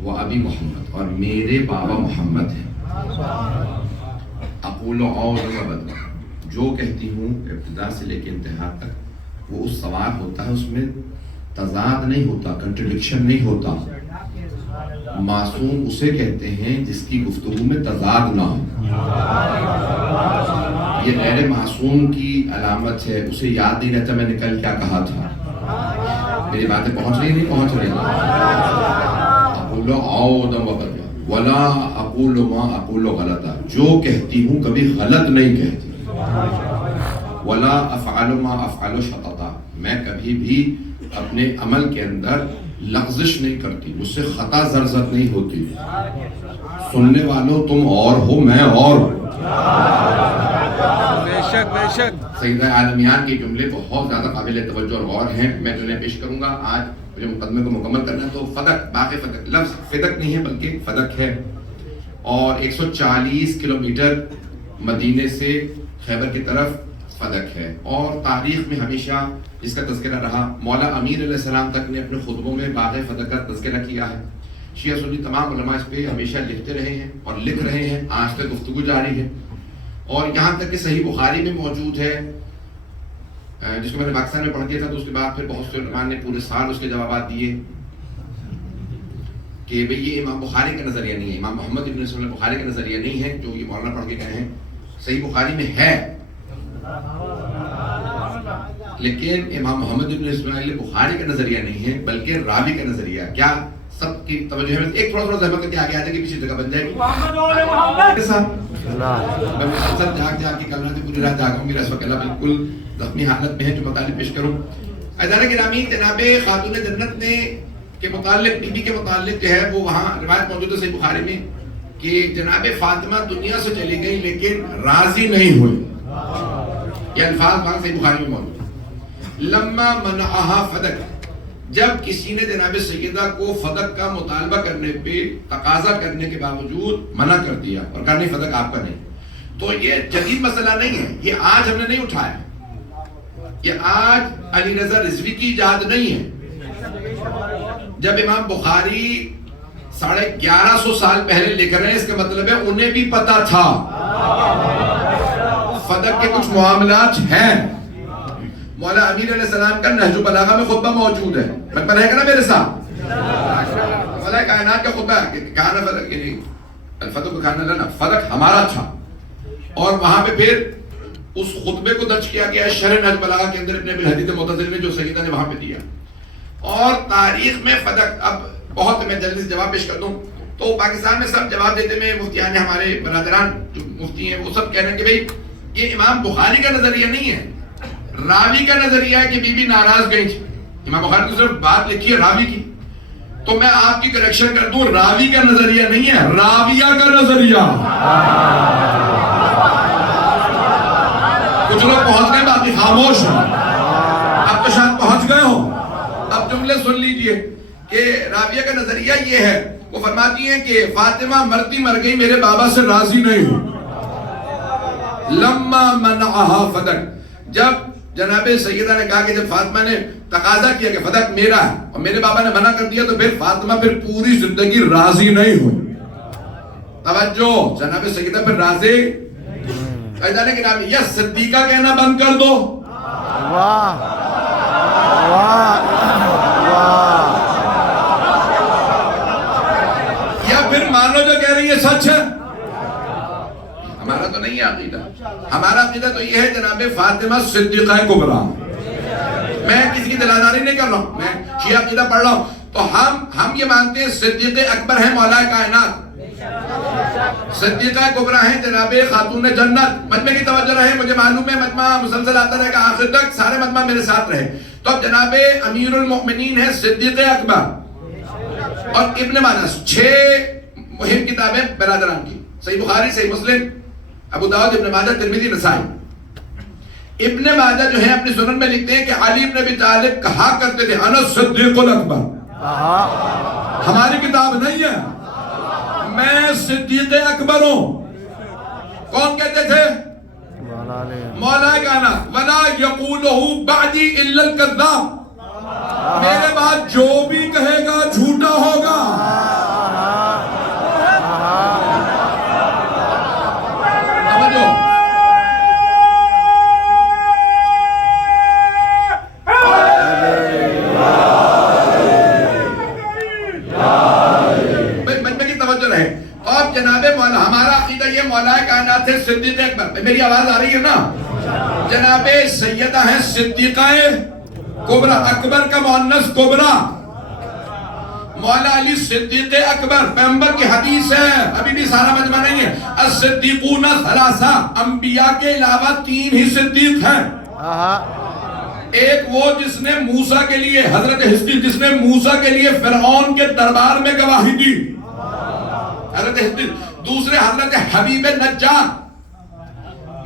وہ ابی محمد، اور میرے بابا محمد ہیں۔ اقول عوض و بدلا، جو کہتی ہوں ابتدا سے لے کے انتہا تک وہ اس سوال ہوتا ہے، اس میں تضاد نہیں ہوتا، کنٹرڈکشن نہیں ہوتا۔ معصوم اسے کہتے ہیں جس کی گفتگو میں تضاد نہ ہو۔ یہ غیر معصوم کی علامت ہے، اسے یاد نہیں رہتا میں نے کل کیا کہا تھا۔ میری باتیں پہنچ رہی نہیں پہنچ رہی؟ اقول عوض و بدلا ولا اقول ما اقول غلطا، جو کہتی ہوں کبھی غلط نہیں کہتی۔ ولا افعل ما افعل شططا، میں کبھی بھی اپنے عمل کے اندر لغزش نہیں کرتی، مجھ سے خطا زرزت نہیں ہوتی۔ سننے والوں تم اور ہو، میں اور ہوں۔ بے شک بے شک۔ سیدہ عالمیان کے جملے بہت زیادہ قابل توجہ اور غور ہیں، میں انہیں پیش کروں گا۔ آج مجھے مقدمے کو مکمل کرنا ہے، تو فدق، باقی فدق لفظ فدق نہیں ہے بلکہ فدق ہے، اور 140 کلومیٹر مدینے سے خیبر کی طرف فدق ہے، اور تاریخ میں ہمیشہ اس کا تذکرہ رہا۔ مولا امیر علیہ السلام تک نے اپنے خطبوں میں باغ فدق کا تذکرہ کیا ہے۔ شیعہ سنی تمام علماء اس پہ ہمیشہ لکھتے رہے ہیں اور لکھ رہے ہیں، آج تک گفتگو جاری ہے، اور یہاں تک کہ صحیح بخاری میں موجود ہے، جس کو میں نے پاکستان میں پڑھ دیا تھا، تو اس کے بعد پھر بہت سے علماء نے پورے سال اس کے جوابات دیے کہ بھئی یہ امام بخاری کا نظریہ نہیں ہے، امام محمد ابن اسماعیل بخاری کا نظریہ نہیں ہے جو یہ مولانا پڑھ کے گئے ہیں۔ صحیح بخاری میں ہے، لیکن امام محمد ابن اسماعیل بخاری کا نظریہ نہیں ہے بلکہ راوی کا نظریہ۔ کیا سب کی توجہ ہے؟ ایک تھوڑا زحمت کر کے آگے آ جائے کہ پیچھے جگہ بن جائے گی۔ میں اکثر جاگ کے کل رات پوری رات جاگا ہوں، میرا اس وقت اللہ بالکل زخمی حالت میں ہے، جو مطالب پیش کروں۔ عزیزان گرامی، جناب خاتون جنت نے کے متعلق، بی بی کے متعلق جو ہے وہ وہاں روایت موجود ہے صحیح بخاری میں کہ جناب فاطمہ دنیا سے چلی گئی لیکن راضی نہیں ہوئی۔ یہ الفاظ وہاں صحیح بخاری میں موجود۔ لما منعها فدق، جب کسی نے جناب سیدہ کو فدق کا مطالبہ کرنے پہ، تقاضا کرنے کے باوجود منع کر دیا اور کہا نہیں فدق آپ کا نہیں، تو یہ جدید مسئلہ نہیں ہے، یہ آج ہم نے نہیں اٹھایا، یہ آج علی رضا رضوی کی ایجاد نہیں ہے۔ جب امام بخاری 1150 سال پہلے لکھ رہے ہیں، اس کا مطلب ہے انہیں بھی پتا تھا فدق کے کچھ معاملات ہیں۔ مولا امیر علیہ السلام کا نہج البلاغہ میں خطبہ موجود ہے، میں پڑھے گا نا میرے ساتھ؟ مولا کائنات کا خطبہ ہے کہ کھانا فدق، یعنی الفدق کھانا لنا، فدق ہمارا تھا، اور وہاں پہ پھر اس خطبے کو درج کیا گیا ہے شرح نہج البلاغہ کے اندر ابن ابی الحدیث معتزلی نے، جو سیدہ نے وہاں پہ دیا۔ اور تاریخ میں فدق، اب بہت میں جلدی سے جواب پیش کر دوں تو پاکستان میں سب جواب دیتے میں مفتیان ہمارے برادران جو مفتی ہیں وہ سب کہہ رہے ہیں کہ بھئی یہ امام بخاری کا نظریہ نہیں ہے، راوی کا نظریہ ہے کہ بی بی ناراض گئی تھی۔ امام بخاری تو صرف بات لکھی ہے راوی کی، تو میں آپ کی کریکشن کر دوں، راوی کا نظریہ نہیں ہے، راویہ کا نظریہ۔ کچھ لوگ پہنچ گئے، باقی خاموش ہیں، اب تو شاید پہنچ گئے ہوں۔ اب جملے سن لیجئے کہ راویہ کا نظریہ یہ ہے، وہ فرماتی ہیں کہ فاطمہ مرتی مر گئی، میرے بابا سے راضی نہیں ہوں۔ لما منعها فدق، جب جناب سیدہ نے کہا کہ جب فاطمہ نے تقاضا کیا کہ فدق میرا ہے اور میرے بابا نے منع کر دیا، تو پھر فاطمہ پھر پوری زندگی راضی نہیں ہوئی۔ توجہ، جناب سیدہ پھر راضی ایدانے کے نام یا صدیقہ کہنا بند کر دو، واہ واہ واہ، یا پھر مانو جو کہہ رہی ہے سچ ہے۔ ہمارا تو نہیں ہے عقیدہ، ہمارا عقیدہ تو یہ ہے جناب فاطمہ صدیقہ کبریٰ۔ میں کسی کی دلاداری نہیں کر رہا ہوں، میں شیعہ عقیدہ پڑھ رہا ہوں، تو ہم یہ مانتے ہیں صدیق اکبر ہیں مولا کائنات، صدیقہ کبریٰ ہیں جناب خاتون جنت۔ مجمع کی توجہ رہے، مجھے معلوم ہے مجمع مسلسل آتا رہے گا آخر تک، سارے مجمع میرے ساتھ رہے۔ تو اب جناب امیر المؤمنین ہے صدیق اکبر، اور ابن ماجہ، 6 مہم کتابیں برادران کی، صحیح بخاری، صحیح مسلم، ابو داؤد، ابن ماجہ، ترمذی، نسائی۔ ابن ماجہ جو ہے اپنی سنن میں لکھتے ہیں کہ علی بن ابی طالب کہا کرتے تھے انا صدیق الاکبر، ہماری کتاب نہیں ہے، میں صدیق اکبر ہوں۔ کون کہتے تھے؟ مولا کائنات، ولا یقولہ بعدی الا الکذاب، میرے بعد جو بھی کہے گا مولا ہمارا عقیدہ یہ مولا کائنات ہے صدیق اکبر. میری آواز آ رہی ہے نا؟ جناب سیدہ ہیں صدیقہ کبریٰ. اکبر کا مؤنث کبریٰ. مولا علی صدیق اکبر. پیغمبر کی حدیث ہے, ابھی بھی سارا مجمع نہیں ہے. الصدیقون ثلاثہ, انبیاء کے علاوہ 3 ہی صدیق ہیں. ایک وہ جس نے موسیٰ کے لیے, حضرت حزقیل جس نے موسیٰ کے لیے فرعون کے دربار میں گواہی دی, حضرت حزقیل. دوسرے حضرت حبیب نجار,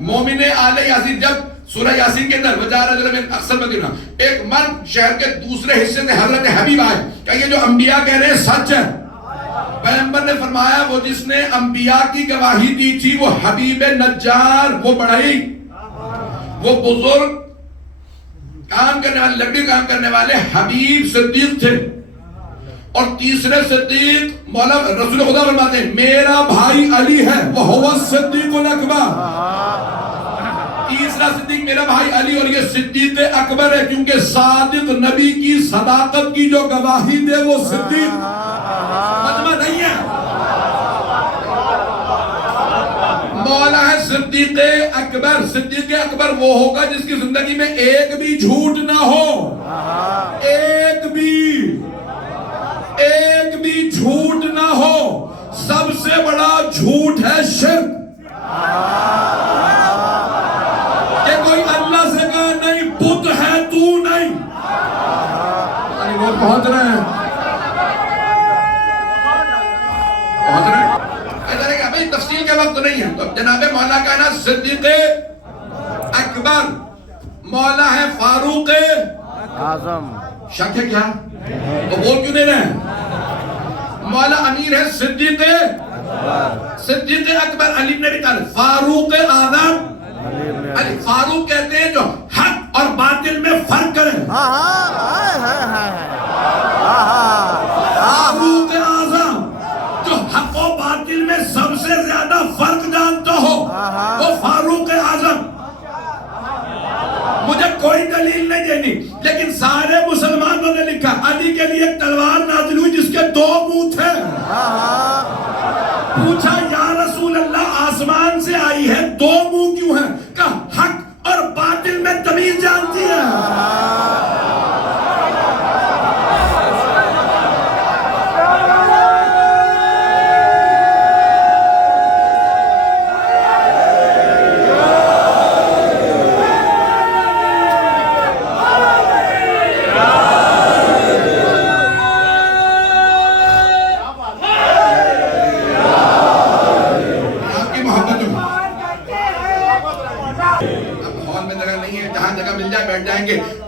مومن آل یاسین. جب سورہ یاسین کے اندر وجاء رجل من اقصی المدینہ, ایک مرد شہر کے دوسرے حصے سے حضرت حبیب آئے کہ یہ جو انبیاء کہہ رہے ہیں سچ ہے. پیغمبر نے فرمایا وہ جس نے انبیاء کی گواہی دی تھی وہ حبیب نجار, وہ بڑائی, وہ بزرگ کام کرنے والے, لکڑی کام کرنے والے حبیب صدیق تھے. اور تیسرے صدیق مولا رسول خدا فرماتے ہیں میرا بھائی علی ہے, وہ هو الصدیق الاکبر. تیسرا صدیق میرا بھائی علی, اور یہ صدیق اکبر ہے کیونکہ صادق نبی کی صداقت کی جو گواہی دے وہ صدیق. مجمع نہیں ہے. مولا ہے صدیق اکبر. صدیق اکبر وہ ہوگا جس کی زندگی میں ایک بھی جھوٹ نہ ہو, ایک بھی جھوٹ نہ ہو. سب سے بڑا جھوٹ ہے شرک, کہ کوئی اللہ سے کہا نہیں بت ہے تو نہیں. وہ پہنچ رہے ہیں, بھائی تفصیل کا وقت نہیں ہے. تو جناب مولا کا نا صدیق اکبر, مولا ہے فاروق اعظم. شک ہے کیا؟ تو بول کیوں نہیں رہے؟ مولا امیر ہے صدیق اکبر علی بن ابی طالب. فاروق اعظم, فاروق کہتے ہیں جو حق اور باطل میں فرق کرے. فاروق اعظم جو حق و باطل میں سب سے زیادہ فرق جانتا ہو وہ فاروق اعظم. مجھے کوئی دلیل نہیں دینی, لیکن سارے مسلمانوں نے لکھا علی کے لیے ایک تلوار نازل ہوئی جس کے 2 منہ تھے. پوچھا یا رسول اللہ آسمان سے آئی ہے 2 منہ کیوں ہیں؟ کہا حق اور باطل میں تمیز جانتی ہے.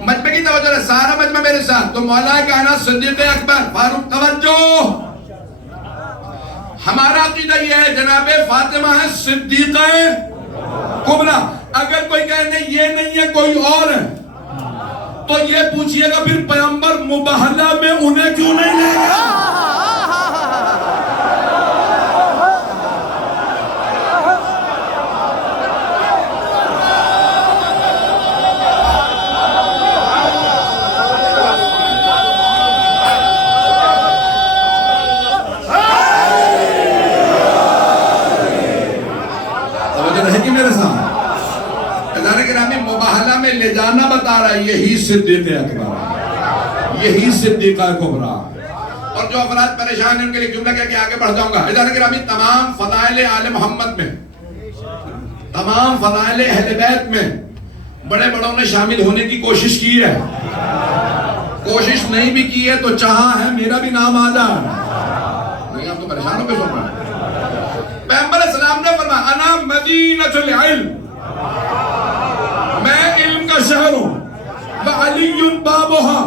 مجمع کی توجہ ہے, سارا مجمع میرے ساتھ. تو مولا کائنات صدیق اکبر فاروق. توجہ, ہمارا عقیدہ یہ ہے جناب فاطمہ ہے صدیقہ کبریٰ. اگر کوئی کہنے یہ نہیں ہے کوئی اور ہے تو یہ پوچھئے گا پھر پیغمبر مباہلہ میں انہیں کیوں نہیں لے گا؟ مباہلہ میں لے جانا بتا رہا ہے یہی صدیق اکبر, یہی صدیقہ کبریٰ. اور جو افراد پریشان ہیں ان کے لیے جملہ کہہ کے آگے بڑھ جاؤں گا. ادھر گرامی تمام فضائل آل محمد میں, تمام فضائل اہل بیت میں بڑے بڑوں نے شامل ہونے کی کوشش کی ہے. کوشش نہیں بھی کی ہے تو چاہا ہے میرا بھی نام آ جائے. نہیں آپ تو پریشانوں پہ سن رہے ہیں. پیغمبر السلام نے فرمایا انا مدینۃ العلم, میں علم کا شہر ہوں. وعلی بابہا,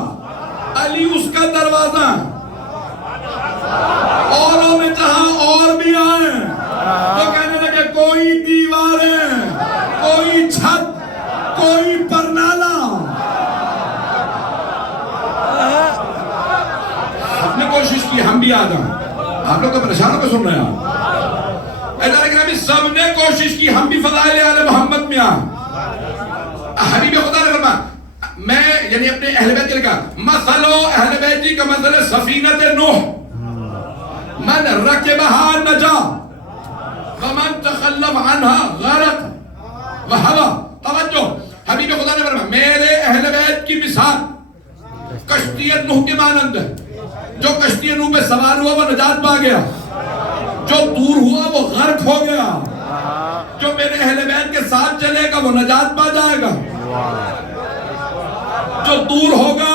علی اس کا دروازہ. اوروں نے کہا اور بھی آئیں تو کہنے لگے کوئی دیواریں, کوئی چھت, کوئی پرنالا. ہم نے کوشش کی ہم بھی آ جائیں. آپ لوگ تو پریشانوں پہ سن رہے ہیں. سب نے کوشش کی ہم بھی فضائل آل محمد میں آئیں. حبیب خدا نے فرمایا میں یعنی اپنے اہل بیت کے لکھا مثل اہل بیتی کا مثل سفینت نوح من رکبہا نجا ومن تخلف عنها غرق وہوا. توجہ، حبیب خدا نے فرمایا میرے اہل بیت کی مثال کشتی نوح کے مانند ہے. جو کشتی نوح پہ سوار ہوا وہ نجات پا گیا، جو دور ہوا وہ غرق ہو گیا. جو میرے اہل بیت کے ساتھ چلے گا وہ نجات پا جائے گا، جو دور ہوگا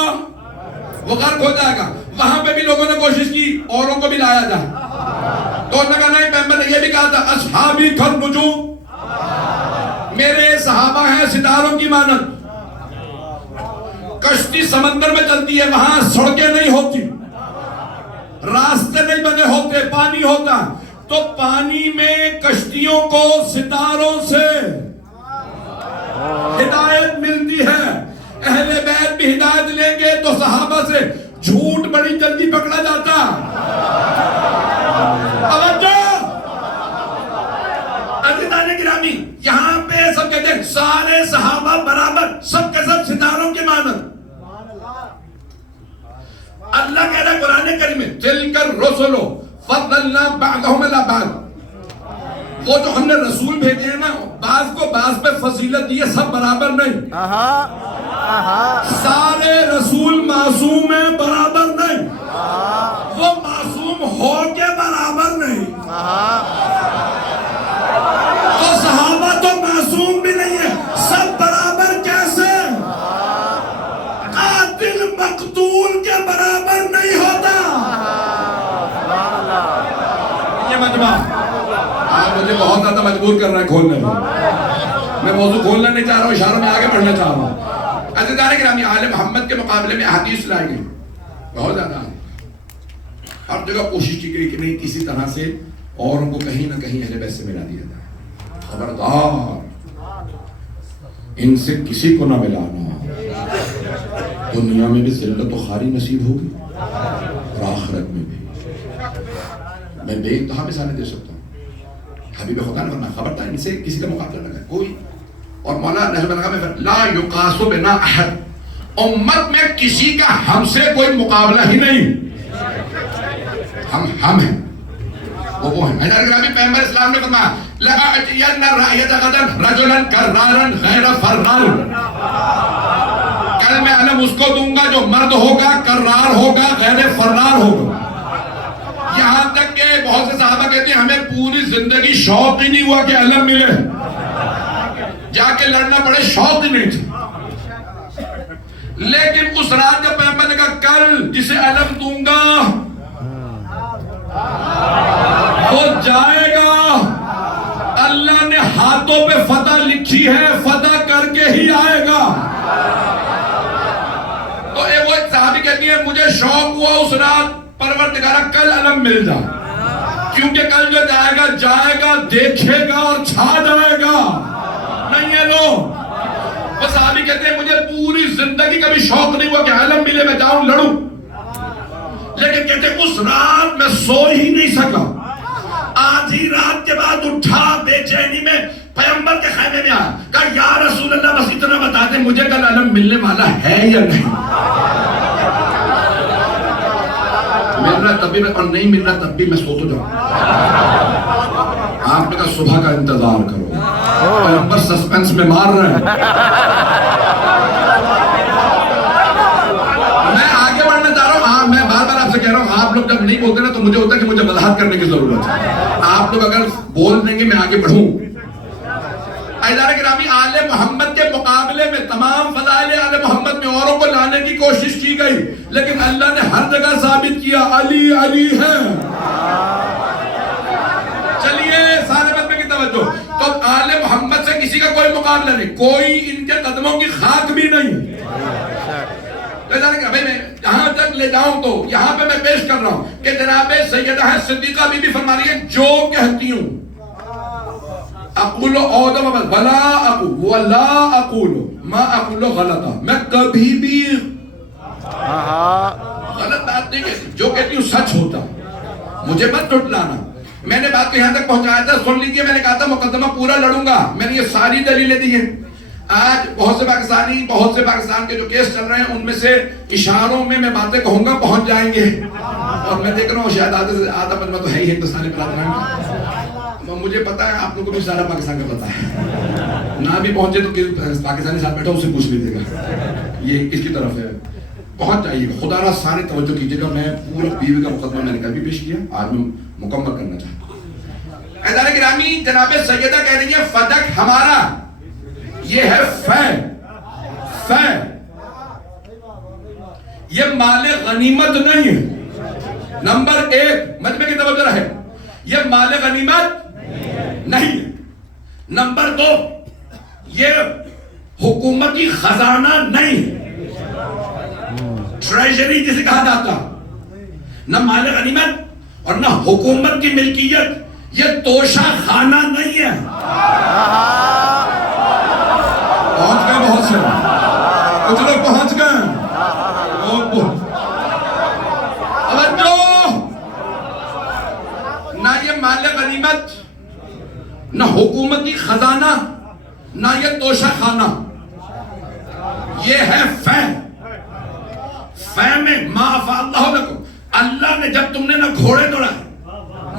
وہ غرق ہو جائے گا. وہاں پہ بھی لوگوں نے کوشش کی اوروں کو بھی لایا جائے، تو انہوں نے کہا نہیں، پیغمبر نے یہ بھی کہا تھا اصحابی کالنجوم، میرے صحابہ ہیں ستاروں کی مانند. کشتی سمندر میں چلتی ہے، وہاں سڑکیں نہیں ہوتی، راستے نہیں بنے ہوتے، پانی ہوتا. تو پانی میں کشتیوں کو ستاروں سے ہدایت ملتی ہے. اہل بیت بھی ہدایت لیں گے تو صحابہ سے جھوٹ بڑی جلدی پکڑا جاتا. توجہ عزیزان گرامی، یہاں پہ سب کہتے ہیں سارے صحابہ برابر، سب کے سب ستاروں کے مانند. اللہ کہہ رہا ہے قرآن کریم میں تلک الرسل فضلنا بعضهم علی بعض، وہ جو ہم نے رسول بھیجے ہیں نا، بعض کو بعض پہ فضیلت دی ہے، سب برابر نہیں. سارے رسول معصوم ہیں، برابر نہیں. وہ معصوم ہو کے برابر نہیں. تو صحابہ تو معصوم بھی نہیں ہے، سب برابر کیسے؟ قاتل مقتول کے برابر نہیں ہوتا. یہ مجمع مجھے بہت زیادہ مجبور کر رہا ہے کھولنے میں موضوع کھولنا نہیں چاہ رہا ہوں، اشاروں میں آگے بڑھنا چاہ رہا ہوں. عزیزان گرامی، آل محمد کے مقابلے میں احادیث لائی گئی بہت زیادہ. ہر جگہ کوشش کی گئی کہ نہیں کسی طرح سے اوروں کو کہیں نہ کہیں اہل بیت سے ملا دیا جائے. خبردار، ان سے کسی کو نہ ملانا، دنیا میں بھی ذلت و خواری نصیب ہوگی اور آخرت میں بھی. میں بے انتہا مثالیں دے سکتا ہوں. حبیب خدا نے فرمایا خبردار ان سے کسی کا مقابلہ نہ کرے کوئی. اور مولا نحو بلغہ میں لا یقاس بنا احد، امت میں کسی کا ہم سے کوئی مقابلہ ہی نہیں. ہم ہیں، وہ ہیں. حضرت پیغمبر اسلام نے فرمایا لأعطین الرائیۃ غدا رجلا کرارا غیر فرار، کل میں علم اس کو دوں گا جو مرد ہوگا، کرار ہوگا، غیر فرار ہوگا. یہاں تک کہ بہت سے صحابہ کہتے ہیں ہمیں پوری زندگی شوق ہی نہیں ہوا کہ علم ملے، جا کے لڑنا پڑے، شوق ہی نہیں تھا. لیکن اس رات جب پیغمبر نے کہا کل جسے علم دوں گا وہ جائے گا، اللہ نے ہاتھوں پہ فتح لکھی ہے، فتح کر کے ہی آئے گا. تو وہ صحابی کہتی ہے مجھے شوق ہوا اس رات پروردگارہ کل علم مل جا، کیونکہ کل جو جائے گا دیکھے گا اور چھا جائے گا. نہیں ہے لوگ، وہ صحابی کہتے ہیں مجھے پوری زندگی کبھی شوق نہیں ہوا کہ علم ملے میں جاؤں لڑوں، لیکن کہتے ہیں اس رات میں سو ہی نہیں سکا. آدھی رات کے بعد اٹھا بے چینی میں پیغمبر کے خیمے میں آیا، کہا یا رسول اللہ بس اتنا بتا دیں مجھے کل علم ملنے والا ہے یا نہیں. مل رہا تب بھی میں، اور نہیں مل رہا تب بھی میں سو تو جاؤں. آپ نے کہا صبح کا انتظار کرو، پیغمبر سسپینس میں مار رہے ہیں. میں آگے بڑھنا چاہ رہا ہوں. ہاں میں بار بار آپ سے کہہ رہا ہوں، آپ لوگ جب نہیں بولتے نا تو مجھے ہوتا ہے کہ مجھے وضاحت کرنے کی ضرورت ہے. آپ لوگ اگر بول دیں گے میں آگے بڑھوں. عزیزان گرامی، آل محمد کے مقابلے میں تمام فضائل آل محمد میں اوروں کو لانے کی کوشش کی گئی، لیکن اللہ نے ہر جگہ ثابت کیا علی علی ہے. چلیے سارے بندے کی توجہ. تو آل محمد سے کسی کا کوئی مقابلہ نہیں، کوئی ان کے قدموں کی خاک بھی نہیں. بھائی میں یہاں تک لے جاؤں تو یہاں پہ میں پیش کر رہا ہوں کہ جناب سیدہ صدیقہ بی بی فرما رہی ہے جو کہتی ہوں اقول اودم ولا اقول ولا اقول ما اقول غلطا، میں کبھی بھی غلط بات نہیں کہتی، جو کہتی ہوں سچ ہوتا، مجھے مت ٹٹلانا. میں نے بات کو یہاں تک پہنچایا تھا، سن لیجیے. میں نے کہا تھا مقدمہ پورا لڑوں گا، میں نے یہ ساری دلیلیں دی ہیں. آج بہت سے پاکستان کے جو کیس چل رہے ہیں ان میں سے اشاروں میں میں باتیں کہوں گا پہنچ جائیں گے. اور میں دیکھ رہا ہوں شاید آدھا مجمع تو ہے ہی ہندوستانی برادران کا. مجھے پتا ہے آپ لوگوں کو بھی سارا پاکستان کا پتا ہے، نہ بھی پہنچے تو پاکستانی ساتھ بیٹھا اس سے پوچھ لیجیے گا یہ کس کی طرف ہے، پہنچ جائیے گا. خدا را سارے توجہ کیجیے گا. میں پورا بیوی کا مقدمہ میں نے کل بھی پیش کیا، آج میں مکمل کرنا چاہتا ہوں. اعزائے گرامی، جناب سیدہ کہہ رہی ہے فدق ہمارا یہ ہے فے، یہ مال غنیمت نہیں ہے. نمبر ایک مجمع کی توجہ رہے، یہ مال غنیمت نہیں. نمبر دو، یہ حکومتی خزانہ نہیں، ٹریجری جسے کہا جاتا. نہ مال غنیمت اور نہ حکومت کی ملکیت، یہ توشہ خانہ نہیں ہے. پہنچ گئے بہت سے، کچھ لوگ پہنچ گئے. نہ یہ مال غنیمت، نہ حکومتی خزانہ، نہ یہ توشہ خانہ، یہ ہے فے. فے میں ما افاء اللہ لکم، اللہ نے جب تم نے نہ گھوڑے دوڑائے،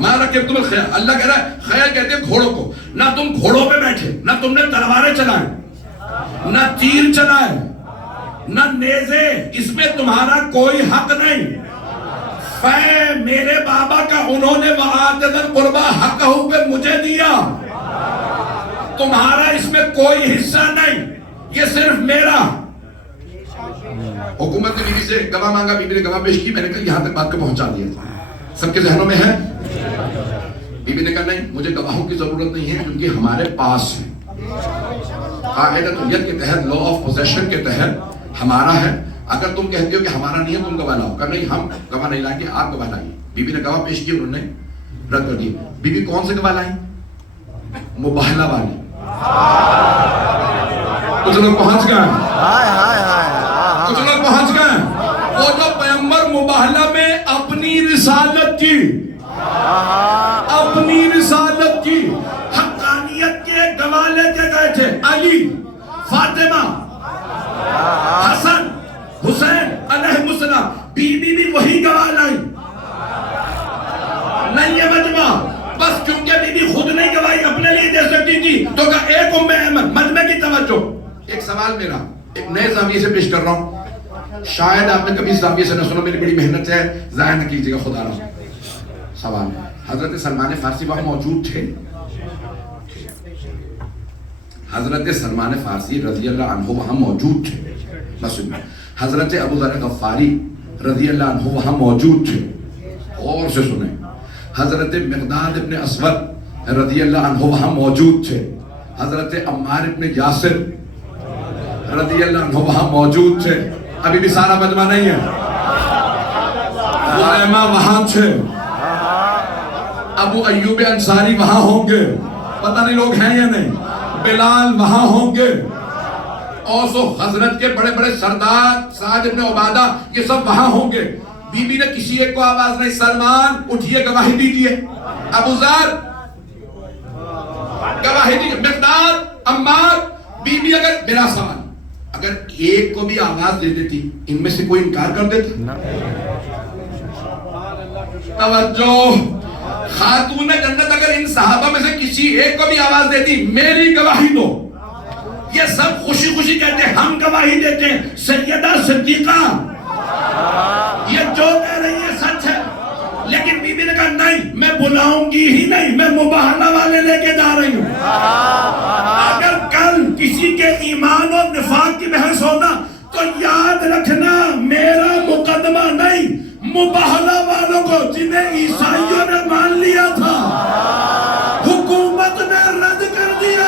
ما رکبتم الخیل، اللہ کہہ رہا ہے خیل کہتے ہیں گھوڑوں کو، نہ تم گھوڑوں پہ بیٹھے، نہ تم نے تلواریں چلائیں، نہ تیر چلائے، نہ نیزے، اس میں تمہارا کوئی حق نہیں. فے میرے بابا کا انہوں نے وآت ذی القربی حقہ پہ مجھے دیا، تمہارا اس میں کوئی حصہ نہیں، یہ صرف میرا. حکومت نے بیوی سے گواہ مانگا، بیوی نے گواہ پیش کی، میں نے کہا یہاں تک بات کو پہنچا دیا. سب کے ذہنوں میں ہے؟ بیوی نے کہا نہیں، مجھے گواہوں کی ضرورت نہیں ہے کیونکہ ہمارے پاس ہے. قاعدہ طبیعت کے تحت، لا آف پوزیشن کے تحت ہمارا ہے. اگر تم کہتے ہو کہ ہمارا نہیں ہے تم گواہ لاؤ، کہ نہیں ہم گواہ نہیں لائیں گے، آپ گواہ لائیں. بیوی نے گواہ پیش کی، انہوں نے رد کر دی. بیوی کون سے گواہ لائیں؟ مباہلہ والی. کچھ لوگ پہنچ گئے، کچھ لوگ پہنچ گئے. وہ جو پیغمبر مباہلہ میں اپنی رسالت کی حقانیت کے گواہ لے کے گئے تھے. علی، فاطمہ، حسن، حسین علیہ السلام، بیوی بھی وہی گواہ لائی. نہیں یہ مجمع، بس کیونکہ بیوی خود نہیں گواہی اپنے لیے دے سکتی تھی تو کہا ایک ام ایمن. مجمع کی توجہ. ایک سوال میرا ایک نئے زاویے سے پیش کر رہا ہوں، شاید آپ نے کبھی اس زاویے سے نہ سنو، میری بڑی محنت ہے، ضائع نہ کیجیے گا خدا را. سوال، حضرت سلمان فارسی وہاں موجود تھے؟ حضرت سلمان فارسی رضی اللہ عنہ وہاں موجود تھے. بس حضرت ابو ذر غفاری رضی اللہ عنہ وہاں موجود تھے. اور سے سنیں، حضرت مقداد ابن اسود رضی اللہ عنہ وہاں موجود تھے. حضرت عمار ابن یاسر رضی اللہ عنہ وہاں موجود تھے. ابھی بھی سارا مجمع نہیں ہے. غلامہ وہاں تھے. ابو ایوب انصاری وہاں ہوں گے، پتہ نہیں لوگ ہیں یا نہیں. بلال وہاں ہوں گے. اوس و خزرج کے بڑے بڑے سردار، سعد ابن عبادہ، یہ سب وہاں ہوں گے. بی بی نے کسی ایک کو آواز نہیں، سلمان اٹھیے گواہی دیجئے. ابو ذر گواہی دیجئے. مقداد، عمار، بی بی. اگر میرا سوال، اگر ایک کو بھی آواز دے دیتی ان میں سے کوئی انکار کر دیتا؟ توجہ، خاتون جنت اگر ان صحابہ میں سے کسی ایک کو بھی آواز دیتی میری گواہی دو، یہ سب خوشی خوشی کہتے ہیں ہم گواہی دیتے ہیں. سیدہ صدیقہ یہ جو کہہ رہی ہے سچ ہے. لیکن بی بی نے کہا نہیں، میں بلاؤں گی ہی نہیں، میں مباہلہ والے لے کے جا رہی ہوں. اگر کل کسی کے ایمان اور نفاق کی بحث ہونا تو یاد رکھنا میرا مقدمہ نہیں، مباہلہ والوں کو جنہیں عیسائیوں نے مان لیا تھا حکومت نے رد کر دیا.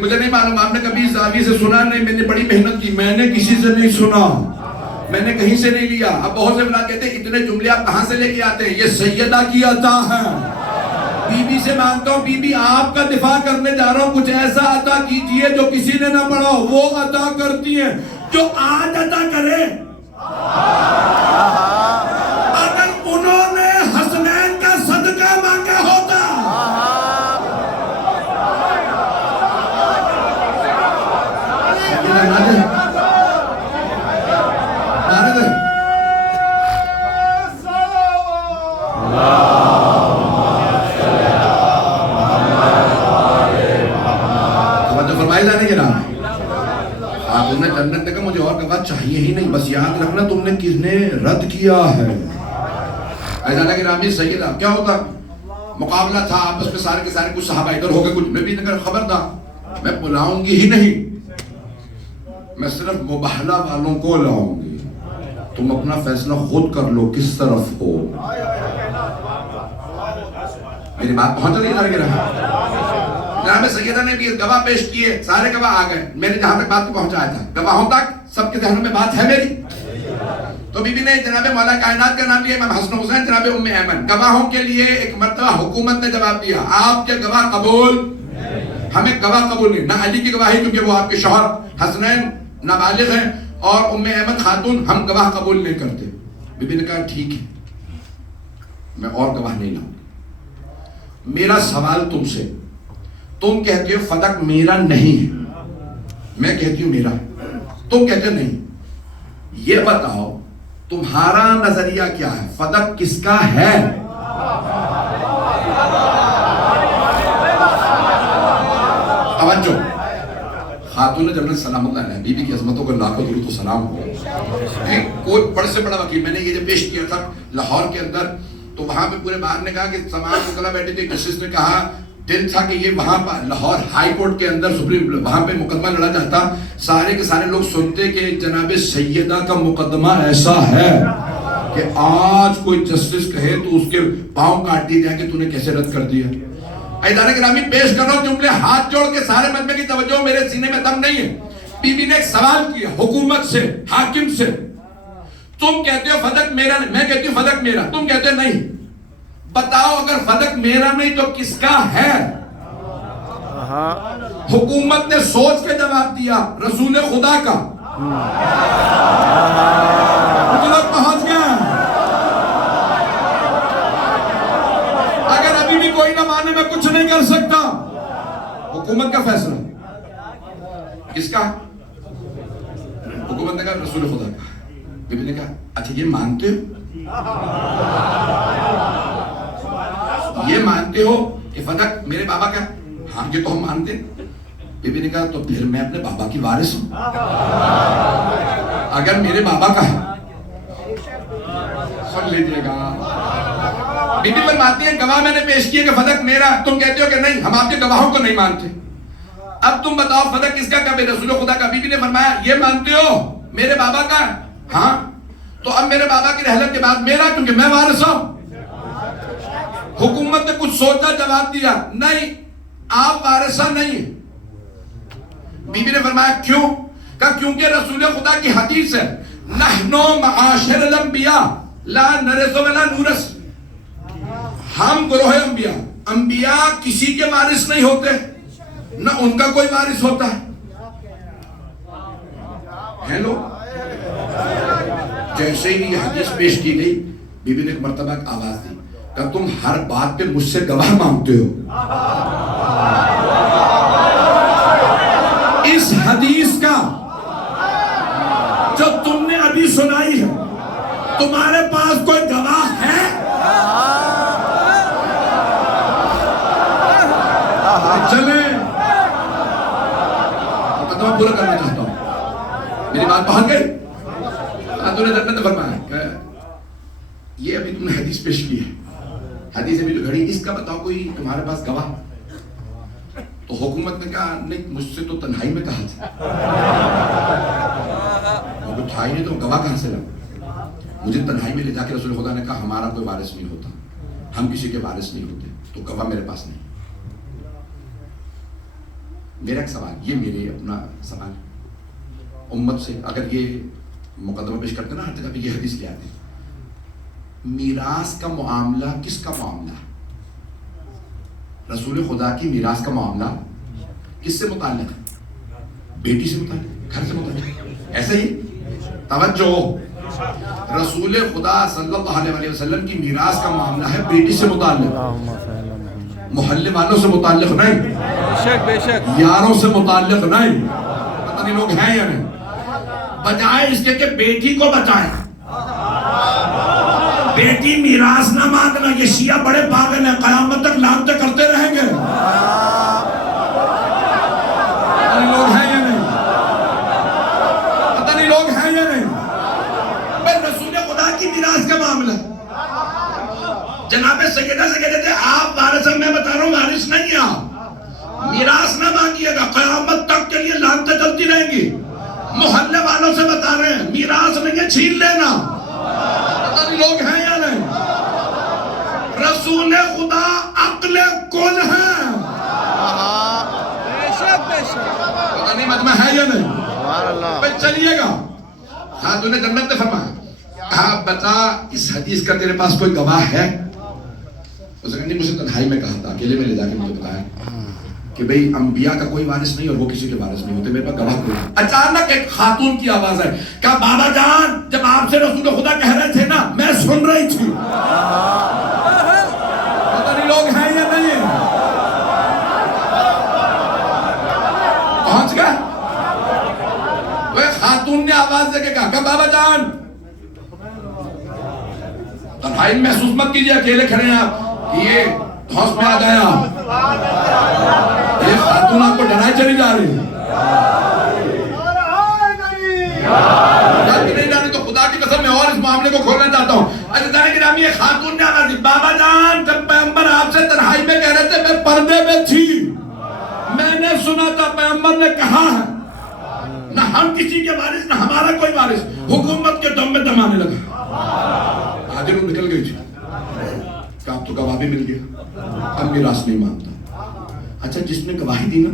مجھے نہیں معلوم آپ نے کبھی اس زاویے سے سنا نہیں. میں نے بڑی محنت کی، میں نے کسی سے نہیں سنا، میں نے کہیں سے نہیں لیا. اب بہت سے افراد کہتے ہیں اتنے جملے آپ کہاں سے لے کے آتے ہیں؟ یہ سیدہ کی عطا ہے. بی بی سے مانگتا ہوں، بی بی آپ کا دفاع کرنے جا رہا ہوں، کچھ ایسا عطا کیجئے جو کسی نے نہ پڑھا ہو، وہ عطا کرتی ہیں جو آج عطا کرے۔ اگر انہوں نے حسنین کا صدقہ مانگا ہوتا، خاتون جنت نے کہا مجھے اور گواہ چاہیے ہی نہیں، بس یاد رکھنا تم نے کس نے رد کیا ہے۔ ایزانہ گرامی سیدہ کیا ہوتا؟ مقابلہ تھا آپس میں، سارے کے سارے کچھ صحابہ ادھر ہو گئے، کچھ میں بھی نگر خبردار میں بلاؤں گی ہی نہیں، میں صرف مباہلہ والوں کو لاؤں گی، تم اپنا فیصلہ خود کر لو کس طرف ہو۔ میری بات پہنچ رہی ہے جناب سیدہ نے بھی گواہ پیش کیے، سارے گواہ آ گئے، میں نے جہاں تک بات کو پہنچایا تھا گواہوں تک سب کے ذہنوں میں بات ہے میری۔ تو بی بی نے جناب مولا کائنات کا نام لیا، امام حسن حسین جناب ام ایمن، گواہوں کے لیے ایک مرتبہ حکومت نے جواب دیا آپ کے گواہ قبول، ہمیں گواہ قبول نہیں، نہ علی کی گواہی کیونکہ وہ آپ کے شوہر حسنین نابالغ ہیں، اور ام ایمن خاتون ہم گواہ قبول نہیں کرتے۔ بی بی نے کہا ٹھیک ہے میں اور گواہ نہیں لاؤں گا، میرا سوال تم سے، تم کہتے ہو فدق میرا نہیں ہے، میں کہتی ہوں میرا ہے، تم کہتے ہو نہیں، یہ بتاؤ تمہارا نظریہ کیا ہے، فدق کس کا ہے؟ توجہ، خاتون جنت سلام اللہ علیہ، بی بی کی عظمتوں کو لاکھوں درود و سلام ہو۔ کوئی بڑے سے بڑا وکیل، میں نے یہ جب پیش کیا تھا لاہور کے اندر، تو وہاں پہ پورے بار نے کہا کہ تمام وکلا بیٹھے تھے، جسٹس نے کہا دل تھا کہ یہ وہاں پر لاہور ہائی کورٹ کے اندر سپریم وہاں پہ مقدمہ لڑا جاتا، سارے کے سارے لوگ سنتے کہ جناب سیدہ کا مقدمہ ایسا ہے کہ آج کوئی جسٹس کہے تو اس کے پاؤں کاٹ دیے جائیں کہ تو نے کیسے رد کر دیا۔ ایدان گرامی پیش کر رہا ہوں جملے ہاتھ جوڑ کے، سارے مجمع کی توجہ، میرے سینے میں دم نہیں ہے۔ بی بی نے ایک سوال کیا حکومت سے، حاکم سے، تم کہتے ہو فدق میرا نہیں، میں کہتی ہوں فدق میرا، تم کہتے ہو نہیں، بتاؤ اگر فدق میرا نہیں تو کس کا ہے؟ حکومت نے سوچ کے جواب دیا رسول خدا کا۔ پہنچ گیا، اگر ابھی بھی کوئی نہ مانے میں کچھ نہیں کر سکتا، حکومت کا فیصلہ کس کا؟ حکومت نے کہا رسول خدا کا۔ بی بی نے کہا اچھا یہ مانتے ہو، یہ مانتے ہو کہ فدق میرے بابا کا؟ ہاں یہ تو ہم مانتے ہیں۔ بی بی نے کہا تو پھر میں اپنے بابا کی وارث ہوں، اگر میرے بابا کا ہے سن لیجئے گا۔ بی بی فرماتی ہیں گواہ میں نے پیش کیے کہ فدق میرا، تم کہتے ہو کہ نہیں، ہم آپ کے گواہوں کو نہیں مانتے، اب تم بتاؤ فدق کس کا؟ کبھی رسول خدا کا۔ بی بی نے فرمایا یہ مانتے ہو میرے بابا کا؟ ہاں، تو اب میرے بابا کی رحلت کے بعد میرا، کیونکہ میں وارث ہوں۔ حکومت نے کچھ سوچا، جواب دیا نہیں آپ وارثہ نہیں ہیں۔ بی بی نے فرمایا کیوں؟ کہا کیونکہ رسول خدا کی حدیث ہے نحنو معاشر الانبیاء لا نرث ولا نورث، ہم گروہ انبیاء، انبیاء کسی کے وارث نہیں ہوتے، نہ ان کا کوئی وارث ہوتا ہے۔ ہیلو، جیسے ہی یہ حدیث پیش کی گئی، بی بی نے ایک مرتبہ ایک آواز دی کہ تم ہر بات پہ مجھ سے گواہ مانگتے ہو، اس حدیث کا جو تم نے ابھی سنائی ہے تمہارے پاس کوئی گواہ ہے؟ چلیں مقدمہ پورا کرنا چاہتا ہوں، میری بات پہنچ گئی؟ تو نے جنت نے فرمایا کہ یہ ابھی تم نے حدیث پیش کی ہے، حدیث ابھی تو گھڑی، اس کا بتاؤ کوئی تمہارے پاس گواہ؟ تو حکومت نے کہا نہیں، مجھ سے تو تنہائی میں کہا تھا، وہ تھا ہی نہیں تو گواہ کہاں سے لاؤں؟ مجھے تنہائی میں لے جا کے رسول خدا نے کہا ہمارا کوئی وارث نہیں ہوتا، ہم کسی کے وارث نہیں ہوتے، تو گواہ میرے پاس نہیں۔ میرا ایک سوال، یہ میرے اپنا سوال امت سے، اگر یہ مقدمہ پیش کرتے نا ہر جگہ پہ یہ حدیث لے آتے، میراث کا معاملہ کس کا معاملہ ہے؟ رسول خدا کی میراث کا معاملہ کس سے متعلق ہے؟ بیٹی سے متعلق، گھر سے متعلق، ایسا ہی توجہ، رسول خدا صلی اللہ علیہ وسلم کی میراث کا معاملہ ہے بیٹی سے متعلق، محلے والوں سے متعلق نہیں، بے شک یاروں سے متعلق نہیں. پتہ نہیں لوگ ہیں یا نہیں. بجائے اس کے کہ بیٹی کو بچائیں، بیٹی میراث نہ مانگنا. یہ شیعہ بڑے پاگل ہیں، قیامت تک لعنتیں کرتے رہیں گے. پتہ نہیں لوگ ہیں یا نہیں، پتہ نہیں لوگ ہیں یا نہیں. بھائی رسول خدا کی میراث کا معاملہ جناب سیدہ سے کہتے تھے آپ وارث ہیں، میں بتا رہا ہوں وارث نہیں ہیں آپ، میراث نہ مانگیے گا، قیامت تک کے لیے لعنتیں چلتی رہیں گی. محلے والوں سے بتا رہے ہیں میراث نہیں ہے، چھین لینا. پتہ نہیں لوگ ہیں یا نہیں. رسول خدا عقل کل ہے. بے شک پتہ نہیں مجمع ہے یا نہیں. بھائی چلیے گا. خاتون جنت نے فرمایا آپ بتا اس حدیث کا تیرے پاس کوئی گواہ ہے؟ اس نے مجھے تنہائی میں کہا تھا، اکیلے میں لے جا کے مجھے بتایا کہ بھئی انبیاء کا کوئی وارث نہیں اور وہ کسی کے وارث نہیں ہوتے، میرے پاس گواہ کوئی. اچانک ایک خاتون کی آواز ہے، کہا بابا جان جب آپ سے رسول خدا کہہ رہے تھے نا میں سن رہی تھی. پتہ نہیں لوگ ہیں یا نہیں. پہنچ گئے. وہ خاتون نے آواز دے کے کہا کہ بابا جان تنہائی محسوس مت کیجئے، اکیلے کھڑے ہیں آپ، یہ دھوس میں آ جائیں آپ. یہ خاتون آپ کو ڈرائے چلی جا رہی ہے. نہیں جانی تو خدا کی قسم میں اور اس معاملے کو کھولنا چاہتا ہوں. عزیزان گرامی یہ خاتون نے آواز دی بابا جان جب پیغمبر آپ سے تنہائی میں کہہ رہے تھے میں پردے میں تھی، میں نے سنا تھا پیغمبر نے کہا ہے نہ ہم کسی کے وارث نہ ہمارا کوئی وارث. حکومت کے دم میں دمانے لگا. حاضر نکل گئی تھی کہ آپ تو گواہ بھی مل گیا، اب میراث نہیں مانتا. اچھا جس نے گواہی دی نا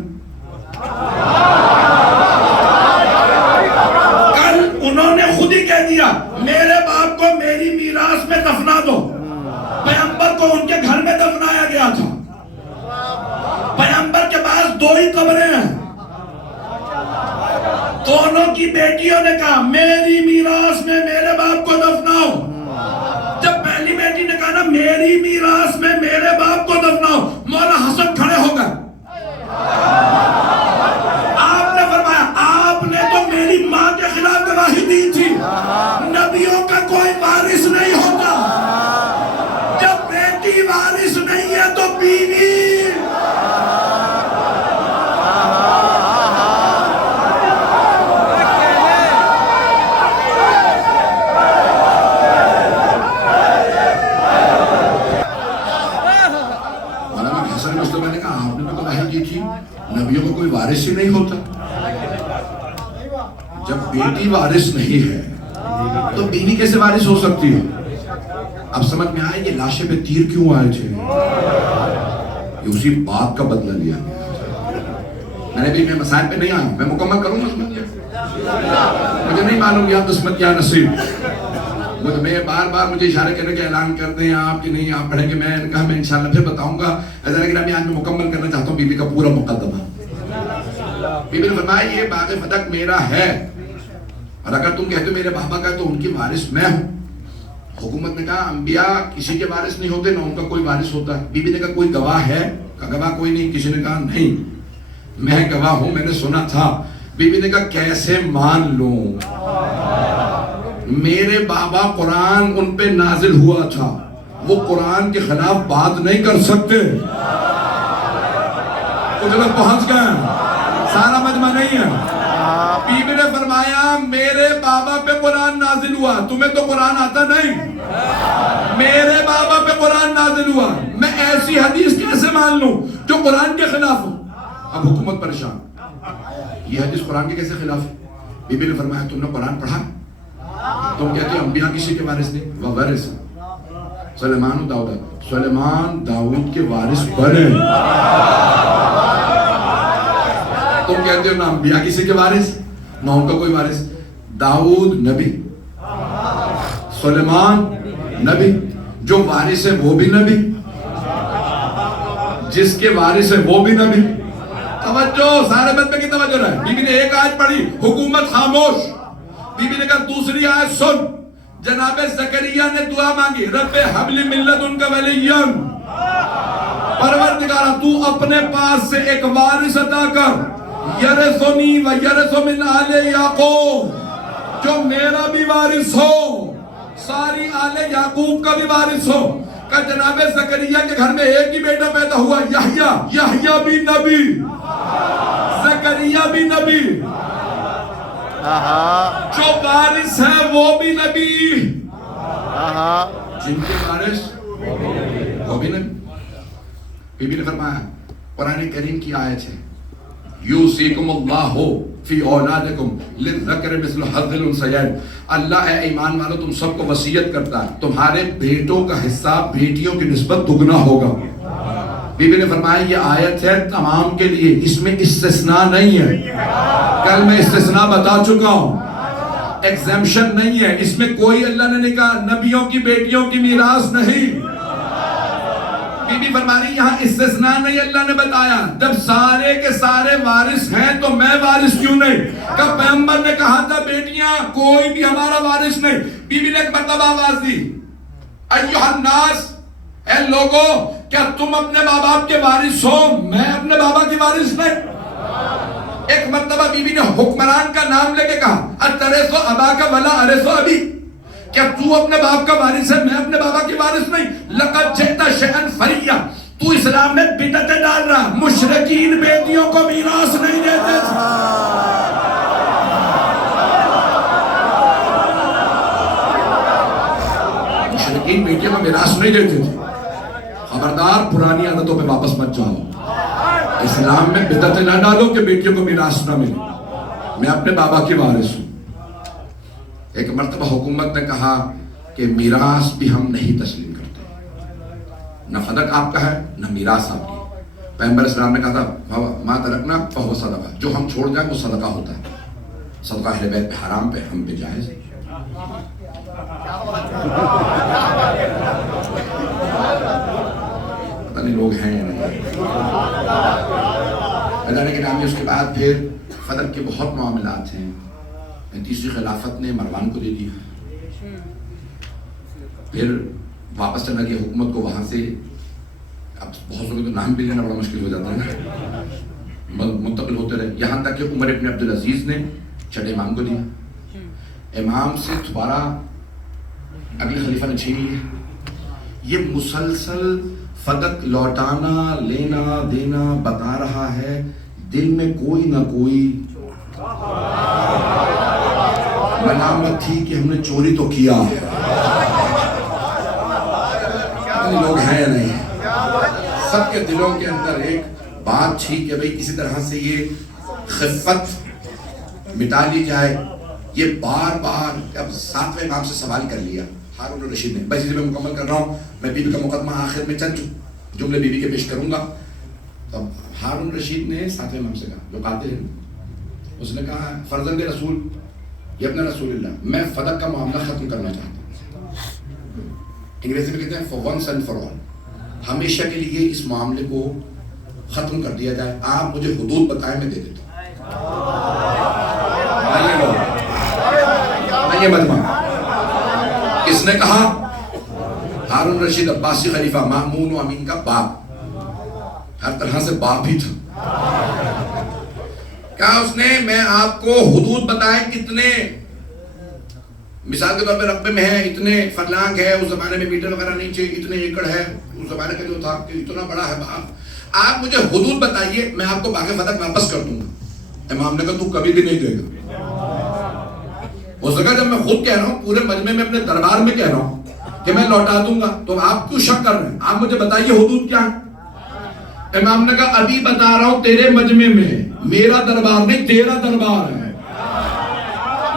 کل انہوں نے خود ہی کہہ دیا میرے باپ کو میری میراث میں دفنا دو. پیغمبر کو ان کے گھر میں دفنایا گیا تھا. پیغمبر کے پاس دو ہی قبریں ہیں. دونوں کی بیٹیوں نے کہا میری میراث میں میرے باپ کو دفناؤ. جب پہلی بیٹی نے کہا نا میری میراث میں میرے باپ کو دفناؤ، مولا حسن کھڑے ہو گئے. آپ نے فرمایا آپ نے تو میری ماں کے خلاف گواہی دی تھی، نبیوں کا کوئی وارث نہیں ہوتا. جب بیٹی وارث نہیں ہے تو بیوی. نبیوں کو کوئی وارث ہی نہیں ہوتا. جب بیٹی وارث نہیں ہے تو بیوی کیسے وارث ہو سکتی ہے؟ اب سمجھ میں آئے یہ لاشے پہ تیر کیوں آئے تھے. یہ اسی بات کا بدلہ لیا. میں مسائل پہ نہیں آیا، میں مکمل کروں مجھے نہیں معلوم یا قسمت یا نصیب. میں بار بار مجھے اشارے کرنے کے اعلان کرتے ہیں آپ کہ نہیں آپ پڑھیں گے. میں نے کہا میں انشاءاللہ پھر بتاؤں گا. آج میں مکمل کرنا چاہتا ہوں بیوی کا پورا مقدمہ. بیوی نے فرمایا یہ باغ فتح میرا ہے اور اگر تم کہتے ہو میرے بابا کا تو ان کی وارث میں ہوں. حکومت نے کہا انبیاء کسی کے وارث نہیں ہوتے، نہ ان کا کوئی وارث ہوتا ہے. بیوی نے کہا کوئی گواہ ہے؟ کہا گواہ کوئی نہیں. کسی نے کہا نہیں میں گواہ ہوں، میں نے سنا تھا. بیوی نے کہا کیسے مان لوں؟ میرے بابا قرآن ان پہ نازل ہوا تھا، وہ قرآن کے خلاف بات نہیں کر سکتے. کچھ لوگ پہنچ گئے، سارا مجمع نہیں ہے. بیوی نے فرمایا میرے بابا پہ قرآن نازل ہوا، تمہیں تو قرآن آتا نہیں. میرے بابا پہ قرآن نازل ہوا، میں ایسی حدیث کیسے مان لوں جو قرآن کے خلاف ہو؟ اب حکومت پریشان، یہ حدیث قرآن کے کیسے خلاف ہے؟ بیوی نے فرمایا تم نے قرآن پڑھا؟ تم کہتے ہو انبیاء کسی کے وارث نہیں. وہ وارث سلیمان و داؤد. سلیمان داؤد کے وارث بنے. تم کہتے ہو نہ انبیاء کسی کے وارث نہ ان کا کوئی وارث. داؤد نبی، سلیمان نبی، جو وارث ہے وہ بھی نبی. جس کے وارث ہے وہ بھی نبی. توجہ, سارے مطلب کی توجہ رہے. بی بی نے ایک آیت پڑھی, حکومت خاموش. بی بی نے کہا دوسری آیت سن. جناب زکریا نے دعا مانگی, رب حب لی من لدنک ولیا, پروردگارہ تو اپنے پاس سے ایک وارث عطا کر, یرثنی و یرث من آل یعقوب, جو میرا بھی وارث ہو, ساری آل یعقوب کا بھی وارث ہو. کہ جناب زکریا کے گھر میں ایک ہی بیٹا پیدا ہوا, یحییٰ. یحییٰ بھی نبی, زکریا بھی نبی, جو وارث ہے وہ بھی نبی, جن کے وارث وہ بھی نبی. بی بی نے فرمایا, قرآن کریم کی آیت ہے, یوصیکم اللہ فی اولادکم للذکر مثل حظ الانثیین. اللہ اے ایمان والو تم سب کو وصیت کرتا ہے, تمہارے بیٹوں کا حصہ بیٹیوں کی نسبت دگنا ہوگا. بی بی نے فرمایا یہ آیت ہے تمام کے لیے, اس میں استثناء نہیں ہے. کل میں استثناء بتا چکا ہوں, ایگزیمشن نہیں ہے اس میں. کوئی اللہ نے نہیں کہا نبیوں کی بیٹیوں کی میراث نہیں. بی بی فرما رہی یہاں استثناء نہیں اللہ نے بتایا. جب سارے کے سارے وارث ہیں تو میں وارث کیوں نہیں؟ کہ پیغمبر نے کہا تھا بیٹیاں کوئی بھی ہمارا وارث نہیں. بی بی نے ایک مرتبہ آواز دی, ایھا الناس, اے لوگو کیا تم اپنے ماں باپ کے وارث ہو, میں اپنے بابا کی وارث نہیں. ایک مرتبہ بی بی نے حکمران کا نام لے کے کہا, اترث اباک ولا ارث ابی, کیا تو اپنے باپ کا وارث ہے, میں اپنے بابا کی وارث نہیں. لقد جئت شیئا فریا, تو اسلام میں بدعتیں ڈال رہا. مشرکین بیٹیوں کو میراث نہیں دیتے تھے. مشرکین بیٹیوں کو میراث نہیں دیتے تھے. خبردار پرانی عادتوں پہ واپس مت جاؤ. اسلام میں بدعتیں نہ ڈالو کہ بیٹیوں کو میراث نہ ملے. میں اپنے بابا کی وارث ہوں. ایک مرتبہ حکومت نے کہا کہ میراث بھی ہم نہیں تسلیم کرتے, نہ فدق آپ کا ہے نہ میراث آپ کی. پیغمبر اسلام نے کہا تھا ما ترکنا فہو صدقہ, جو ہم چھوڑ جائیں وہ صدقہ ہوتا ہے. صدقہ اہل بیت پہ حرام, پہ ہم پہ جائز. پتہ نہیں لوگ ہیں یا نہیں. اللہ کے نام میں اس کے بعد پھر فدق کے بہت معاملات ہیں. تیسری خلافت نے مروان کو دے دیا, پھر واپس چلا گیا حکومت کو وہاں سے. اب بہت لوگوں تو نام بھی لینا بڑا مشکل ہو جاتا ہے, منتقل ہوتے رہے, یہاں تک کہ عمر ابن عبدالعزیز نے چھٹے امام کو دیا. امام سے دوبارہ اگلے خلیفہ نے چھین لیا. یہ مسلسل فدق لوٹانا لینا دینا بتا رہا ہے دل میں کوئی نہ کوئی ملامت تھی کہ ہم نے چوری تو کیا ہے. لوگ ہیں یا نہیں, سب کے دلوں کے اندر ایک بات تھی کہ بھئی کسی طرح سے یہ خفت مٹا لی جائے. یہ بار بار اب 7ویں امام سے سوال کر لیا ہارون الرشید نے. بس اسے میں مکمل کر رہا ہوں, میں بی بی کا مقدمہ آخر میں چند جملے بی بی کے پیش کروں گا. تو ہارون الرشید نے 7ویں امام سے کہا, جو قاتل ہیں, اس نے کہا فرزند رسول یا ابن رسول اللہ, میں فدق کا معاملہ ختم کرنا چاہتا ہوں. انگریزی میں کہتے ہیں for once and for all, ہمیشہ کے لیے اس معاملے کو ختم کر دیا جائے. آپ مجھے حدود بتائیں, میں دے دیتا ہوں. یہ مجمع کس نے کہا؟ ہارون رشید عباسی خلیفہ, مامون و امین کا باپ, ہر طرح سے باپ ہی تھا. کہا اس نے میں آپ کو حدود بتائیں کتنے, مثال کے طور پہ رقبے میں ہے اتنے فرلانگ ہے, اس زمانے میں میٹر وغیرہ نہیں چاہیے, اتنے ایکڑ ہے اس زمانے کا جو تھا کہ اتنا بڑا ہے باغ, آپ مجھے حدود بتائیے, میں آپ کو باغ فتح واپس کر دوں گا. امام نے کہا تو کبھی بھی نہیں دے گا. اس نے کہا جب میں خود کہہ رہا ہوں, پورے مجمع میں اپنے دربار میں کہہ رہا ہوں کہ میں لوٹا دوں گا, تو آپ کیوں شک کر رہے ہیں؟ آپ مجھے بتائیے حدود کیا ہے. امام نے کہا ابھی بتا رہا ہوں تیرے مجمع میں, میرا دربار نہیں تیرا دربار ہے,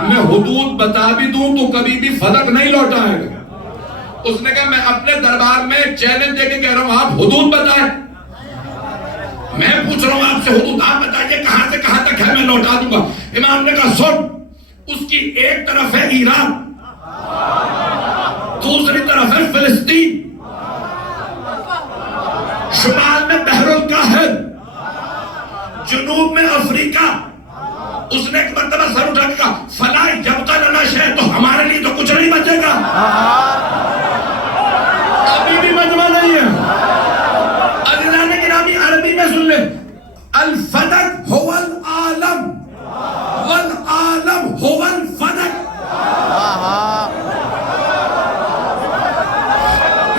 میں حدود بتا بھی دوں تو کبھی بھی فدق نہیں لوٹائے گا. اس نے کہا میں اپنے دربار میں چیلنج دے کے کہہ رہا ہوں آپ حدود بتائیں. میں پوچھ رہا ہوں آپ سے حدود, آپ بتائیے کہاں سے کہاں تک ہے, میں لوٹا دوں گا. امام نے کہا سن, اس کی ایک طرف ہے ایران, دوسری طرف ہے فلسطین, شمال میں بحر میں افریقہ اس نے ایک مرتبہ سر اٹھا کے کہا فلا یبقى لنا شیء، تو ہمارے لیے تو کچھ نہیں بچے گا. ابھی بھی مجمع نہیں ہے. عزیزان گرامی عربی میں سن لیں، الفدق هو العالم والعالم هو الفدق.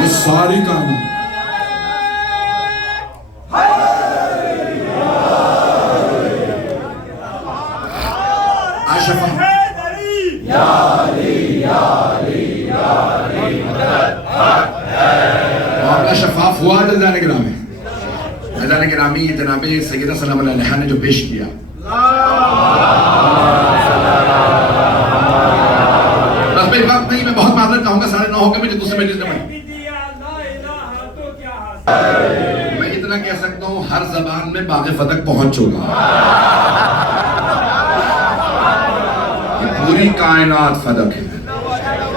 یہ ساری کہانی معاملہ شفاف ہوا. عزیزان گرامی، عزیزان گرامی، جناب سیدہ سلام اللہ علیہا نے جو پیش کیا، بس میری وقت نہیں، میں بہت معذرت چاہوں گا، 9:30 ہو گئے، مجھے دوسرے مجلس میں میں اتنا کہہ سکتا ہوں ہر زبان میں باغ فتح پہنچ چکا. یہ پوری کائنات فتح ہے،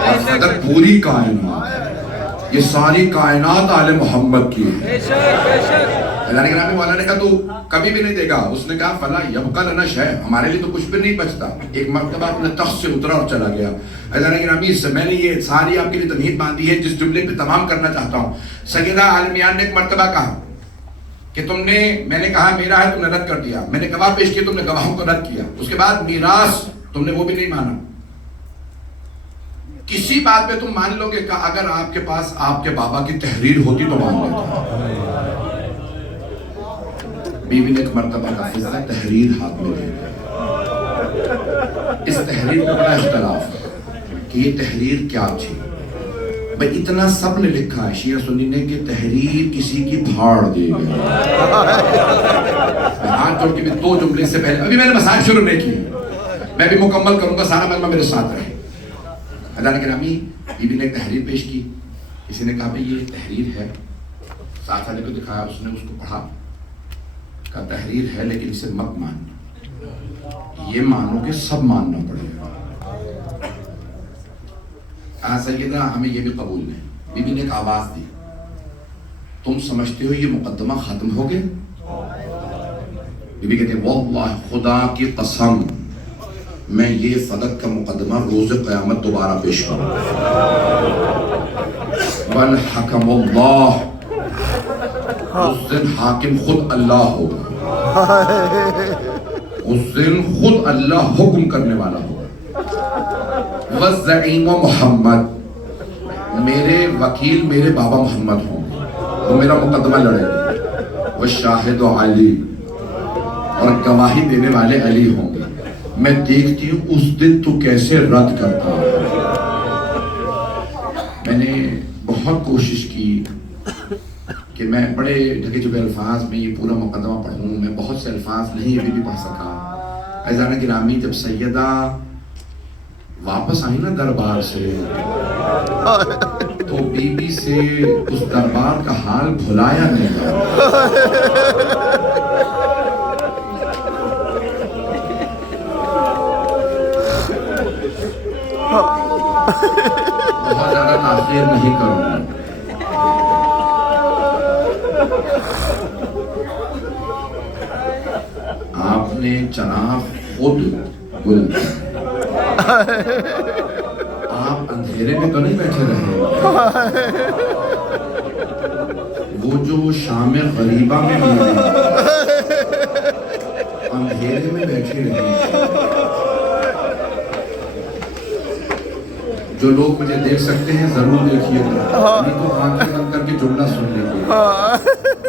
اور فتح پوری کائنات، یہ ساری کائنات آل محمد کی ہے. اللہ نے مولا نے کہا تو کبھی بھی نہیں دے گا. اس نے کہا فلا یبقى لنا شیء، ہمارے لیے تو کچھ بھی نہیں بچتا. ایک مرتبہ اپنے تخت سے اترا اور چلا گیا. اللہ گرامی، میں نے یہ ساری آپ کے لیے تمہید باندھی ہے جس جملے پہ تمام کرنا چاہتا ہوں. سیدہ عالمیان نے ایک مرتبہ کہا کہ تم نے، میں نے کہا میرا ہے، تم نے رد کر دیا. میں نے گواہ پیش کیے، تم نے گواہوں کو رد کیا. اس کے بعد میراث تم نے وہ بھی نہیں مانا. کسی بات پہ تم مان لو گے کہ اگر آپ کے پاس آپ کے بابا کی تحریر ہوتی تو مان لیتے. بیوی نے ایک مرتبہ کا تحریر ہاتھ میں لے لی. اس تحریر میں بڑا اختلاف ہے کہ یہ تحریر کیا تھی. بھئی اتنا سب نے لکھا ہے شیعہ سنی نے کہ تحریر کسی کی پھاڑ دے گئی. ہاتھ جوڑ کے بھی 2 جملے سے پہلے، ابھی میں نے مسائل شروع نہیں کی، میں بھی مکمل کروں گا، سارا مجمع میرے ساتھ رہے. اللہ گرامی، بیوی نے ایک تحریر پیش کی. کسی نے کہا بھئی یہ تحریر ہے، ساتھ والے کو دکھایا، اس نے اس کو پڑھا، کہا تحریر ہے لیکن اسے مت ماننا، یہ مانو کہ سب ماننا پڑے گا. سیدہ ہمیں یہ بھی قبول نہیں. بیوی نے ایک آواز دی، تم سمجھتے ہو یہ مقدمہ ختم ہو گیا؟ بیوی کہتے ہیں واللہ خدا کی قسم میں یہ فدق کا مقدمہ روز قیامت دوبارہ پیش کروں. بل حکم اللہ، اس دن حاکم خود اللہ ہوگا، اس دن خود اللہ حکم کرنے والا ہوگا. والزعیم محمد، میرے وکیل میرے بابا محمد ہوں گے، وہ میرا مقدمہ لڑیں گے. والشاہد علی، اور گواہی دینے والے علی ہوں گے. میں دیکھتی ہوں اس دن تو کیسے رد کرتا ہے. میں نے بہت کوشش کی کہ میں بڑے ڈھکے چکے الفاظ میں یہ پورا مقدمہ پڑھوں. میں بہت سے الفاظ نہیں ابھی بھی پڑھ سکا. عزیزان گرامی، جب سیدہ واپس آئی نا دربار سے، تو بی بی سے اس دربار کا حال بھلایا نہیں گیا. بہت زیادہ تاخیر نہیں کروں گا. آپ نے چناف خود گل، آپ اندھیرے میں تو نہیں بیٹھے رہے. وہ جو شام غریبہ میں ملے اندھیرے میں بیٹھے رہے. جو لوگ مجھے دیکھ سکتے ہیں ضرور دیکھیے گا، نہیں تو آنکھیں بند کر کے جملہ سن لیجیے.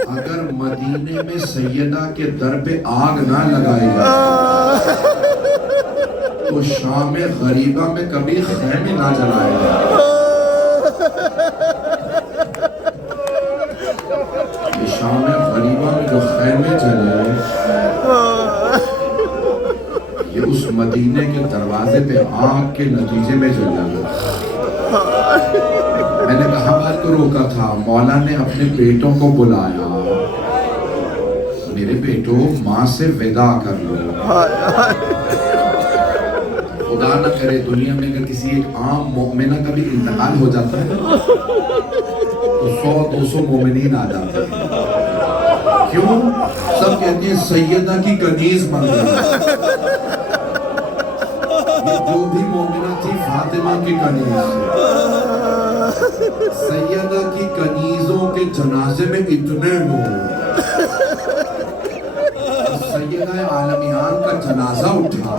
اگر مدینے میں سیدہ کے در پہ آگ نہ لگائے گا تو شام غریبہ میں کبھی خیمے نہ جلائے گا. یہ شام غریبہ میں جو خیمے جلے یہ اس مدینے کے دروازے پہ آگ کے نتیجے میں جلا. میں نے کہاں بات کو روکا تھا؟ مولا نے اپنے بیٹوں کو بلایا، میرے بیٹوں ماں سے ودا کر لو. خدا نہ کرے دنیا میں اگر کسی ایک عام مومنہ کا بھی انتقال ہو جاتا ہے تو 100-200 مومنین آ جاتے ہیں. کیوں؟ سب کہتے ہیں سیدہ کی کنیز مر گئی. یہ جو بھی مومنہ تھی فاطمہ کی کنیز. سیدہ کی کنیزوں کے جنازے میں اتنے لوگ. سیدہ عالمیان کا جنازہ اٹھا,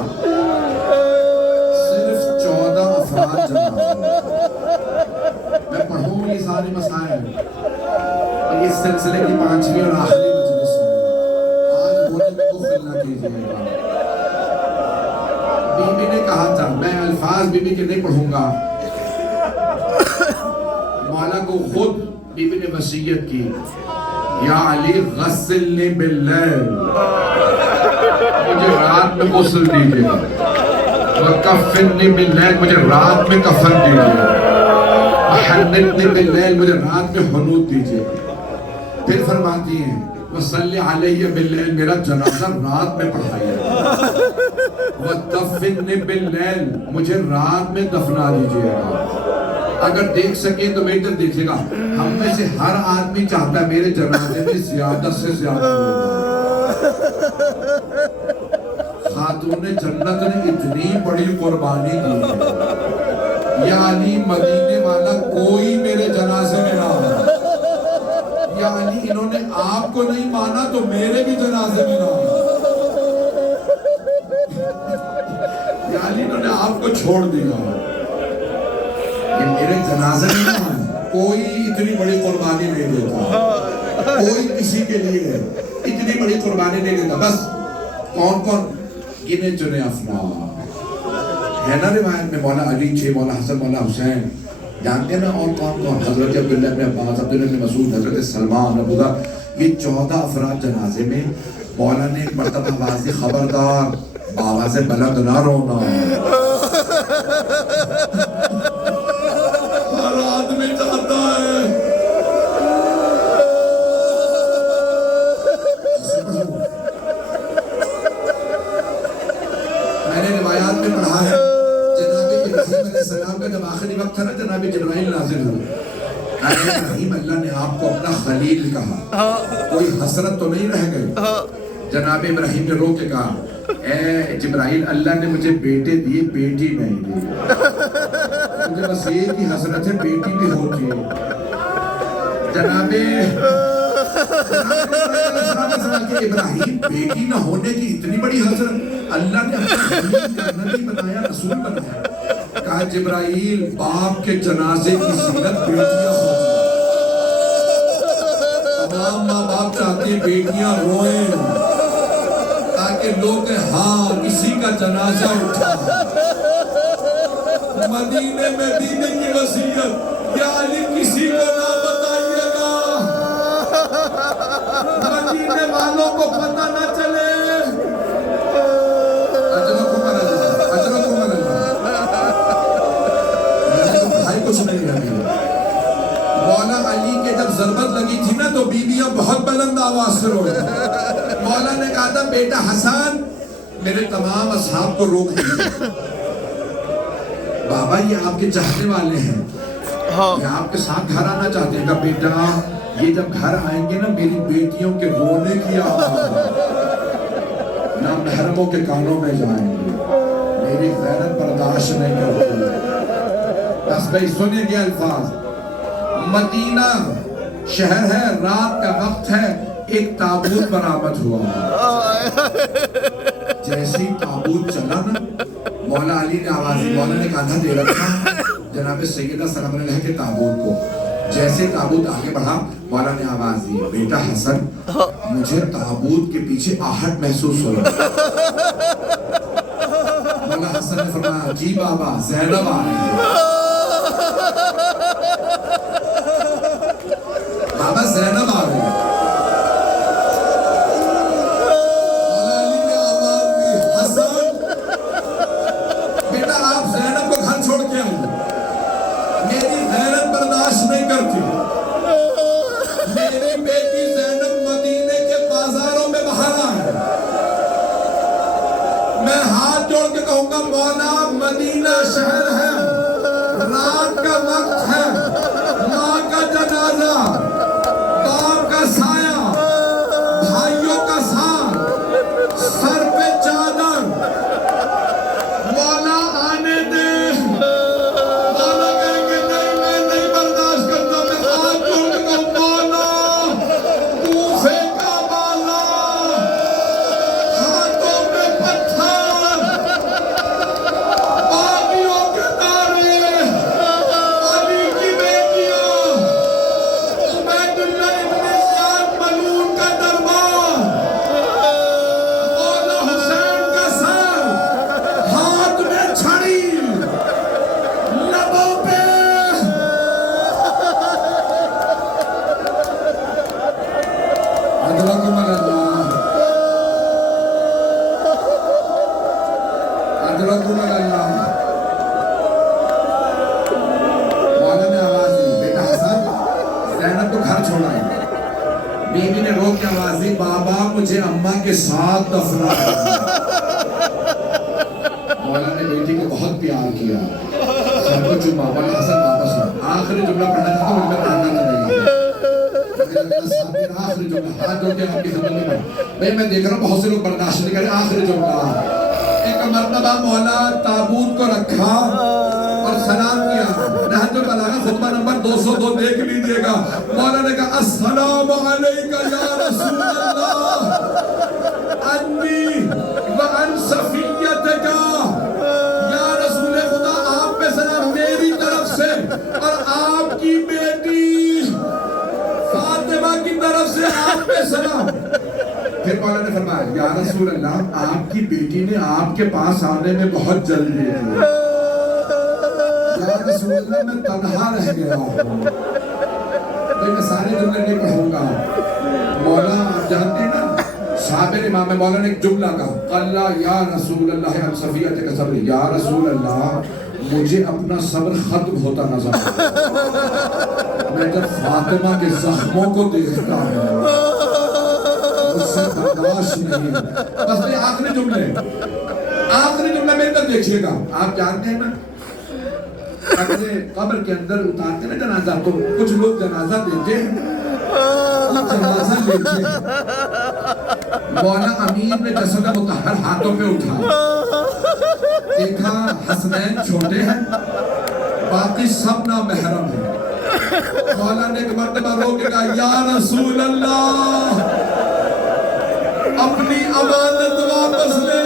صرف 14 افراد جنازہ. میں پڑھوں گی سارے مسائل, اور اس سلسلے کی 5ویں اور آخری مجلس ہے. آج ہونے میں بخل نہ کیجیے گا. بی بی نے کہا تھا, میں الفاظ بی بی کے نہیں پڑھوں گا, مولا کو خود بی بی نے وصیت کی, یا علی غسلنی باللیل, مجھے رات میں غسل دیجیے, وکفنی باللیل, مجھے رات میں کفن دیجیے, وحنتنی باللیل, مجھے رات میں حنوط دیجیے. پھر فرماتی ہیں وصلی علیہ باللیل, میرا جنازہ رات میں پڑھائیے, ودفنی باللیل, مجھے رات میں دفنا دیجیے گا. اگر دیکھ سکیں تو میری طرف دیکھے گا, ہم میں سے ہر آدمی چاہتا ہے میرے جنازے میں زیادہ سے زیادہ ہوگا. خاتون جنت نے اتنی بڑی قربانی دی ہے, یا علی مدینے والا کوئی میرے جنازے میں نہ آیا. یا علی انہوں نے آپ کو نہیں مانا تو میرے بھی جنازے میں نہ آیا. یا علی انہوں نے آپ کو چھوڑ دیا, یہ میرے جنازے میں نہ آیا. کوئی اتنی بڑی قربانی نہیں دیتا, کوئی کسی کے لیے اتنی بڑی قربانی نہیں دیتا. بس کون کون گنے چنے افراد ہے نا روایت میں, مولا علی 6, مولا حسن, مولا حسین, جانتے ہیں نا, اور کون کون, حضرت عبداللہ ابن عباس, عبداللہ ابن مسعود, حضرت سلمان, ابو ذر, یہ 14 افراد جنازے میں. مولا نے ایک مرتبہ آواز دی, خبردار آواز بلند نہ رونا. ہر آدمی چاہتا ہے میں نے روایات میں پڑھا ہے, جناب ابراہیم علیہ السلام کا جب آخری وقت تھا نا, جناب جبرائیل نازل ہوئے. ابراہیم, اللہ نے آپ کو اپنا خلیل کہا, کوئی حسرت تو نہیں رہ گئی. جناب ابراہیم نے رو کے کہا, اے جبرائیل, اللہ نے مجھے بیٹے دیے, بیٹی نہیں دی. مجھے بس یہ کی حسرت ہے, بیٹی بھی ہوتی ہے. جناب ابراہیم, بیٹی نہ ہونے کی اتنی بڑی حسرت, اللہ نے اپنا خلیل کا نبی بنایا, رسول بنایا. کہا جبرائیل, باپ کے جنازے کی زینت بیٹیاں ہوتی ہیں. تمام ماں باپ چاہتے ہیں بیٹیاں روئیں تاکہ لوگ کہیں ہاں کسی کا جنازہ اٹھا. مدینے میں دینے کی وصیت, یا علی کسی کو نہ بتائیے گا, مدینے والوں کو پتہ نہ چلے. اجرکم اللہ, اجرکم اللہ. میں تو بھائی کچھ نہیں رہی. مولا علی کے جب ضربت لگی تھی نا تو بیویاں بہت بلند آواز سے روئے. مولا نے کہا تھا, بیٹا حسن, میرے تمام اصحاب کو روک دیجیے. بابا یہ آپ کے چاہنے والے ہیں, یہ آپ کے ساتھ گھر آنا چاہتے ہیں. کہا بیٹا, یہ جب گھر آئیں گے نا, میری بیٹیوں کے رونے کی آواز نہ محرموں کے کانوں میں جائیں گے. میری غیرت برداشت نہیں کرتی. بس بھائی سنیں گے الفاظ. مدینہ شہر ہے, رات کا وقت ہے, ایک تابوت برآمد ہوا. جیسی تابوت چلا نا, مولا علی نے آواز دی. مولا نے کہا دے رکھا جناب سیدہ سلام علیہ کے تابوت کو. جیسے تابوت آگے بڑھا, مولا نے آواز دی, بیٹا حسن, مجھے تابوت کے پیچھے آہٹ محسوس ہو رہا. مولا حسن نے فرمایا, جی بابا, زینب آ رہی ہے. بابا زینب آ رہی ہے. مولا علی نے آواز دی, حسن بیٹا آپ زینب کو گھر چھوڑ کے آئیے, میری غیرت برداشت نہیں کرتی. میری بیٹی زینب مدینے کے بازاروں میں باہر آئے. میں ہاتھ جوڑ کے کہوں گا, مولا مدینہ شہر ہے, رات کا وقت ہے, ماں کا جنازہ, باپ کا سایہ, ادرکم اللہ ادرکم اللہ. مولا نے آواز دی بیٹا حسن زینب کو گھر چھوڑا ہے. بیوی نے رو کے آواز دی بابا مجھے اماں کے ساتھ دفنا کرنا. مولا نے بیٹی کو بہت پیار کیا. سب کو چوما مولا حسن واپس ہو. آخری جملہ پڑھنا تھا تو مجھ میں تاننا چلے گا. آخری جملہ ہاتھ جوڑ کے آپ کی سمجھ میں پڑھ. بھئی میں دیکھ رہا ہوں بہت سے لوگ برداشت نہیں کرے. آخری جملہ ایک مرتبہ مولا تابوت کو رکھا اور سلام کیا. نہج البلاغہ خطبہ نمبر 202 دیکھ لیجئے گا. مولا نے کہا السلام علیکہ یا رسول اللہ انی وعن صفیتک. یا رسول خدا آپ پہ سلام میری طرف سے اور آپ کی بیٹی فاطمہ کی طرف سے آپ پہ سلام. پھر مولا نے فرمایا یا رسول اللہ آپ کی بیٹی نے آپ کے پاس آنے میں بہت جلدی ہے. یا رسول اللہ میں تنہا رہ گیا ہوں. میں سارے جملے نہیں پڑھوں گا. مولا آپ جانتے ہیں نا صابر امام ہے. مولا نے ایک جملہ کہا اللہ یا رسول اللہ عن صفیتک صبر. یا رسول اللہ مجھے اپنا صبر ختم ہوتا نظر آتا ہے. میں جب فاطمہ کے زخموں کو دیکھتا ہوں اس سے برداشت نہیں. بس یہ آخری جملہ میرے تک دیکھئے گا. آپ جانتے ہیں نا اگر قبر کے اندر اتارتے ہیں جنازہ تو کچھ لوگ جنازہ دیتے ہیں جنازہ لیتے ہیں. مولا امیر نے جسد مطہر ہاتھوں پہ اٹھا دیکھا حسنین چھوٹے ہیں باقی سب نامحرم ہیں. مولا نے ایک مرتبہ رو کے کہا یا رسول اللہ اپنی امانت واپس لے